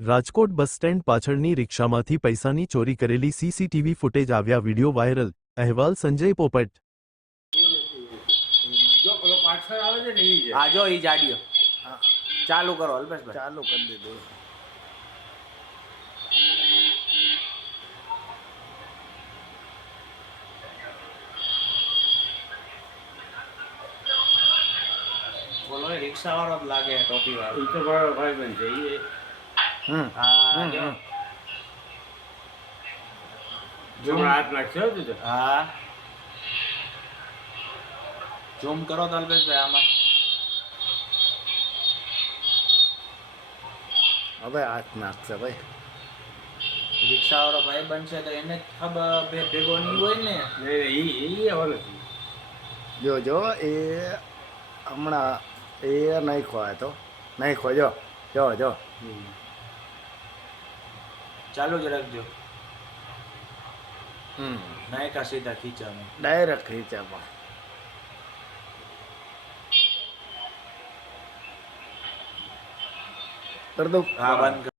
Rajkot bus stand પાછળની રિક્ષામાંથી પૈસાની ચોરી કરેલી સીસીટીવી ફૂટેજ આવ્યા વિડીયો વાયરલ અહેવાલ સંજય પોપટ આ જો ઈ જાડિયો ચાલુ કરો અલ્પેશભાઈ ચાલુ કરી દીધું બોલો એ રિક્ષા વાળો જ લાગે ટોપી વાળો એ તો મારો ભાઈબંધ છે એ હા જો. હમણાં હાથ નાખશે તું તો હા ઝૂમ કરો તો અલ્પેશભાઈ આમાં હવે હાથ નાખશે ભાઈ રિક્ષા વાળો ભાઈ બનશે તો એને જ ખબર ભેગો નહીં હોય ને એ આવવાનું છે જો એ હમણાં એ નાખ્યો તો નાખ્યો જો ચાલુ જ રાખજો નાયકા સીધા ખીચાનું ડાયરેક્ટ ખીચામાં કરી દઉં હા બંધ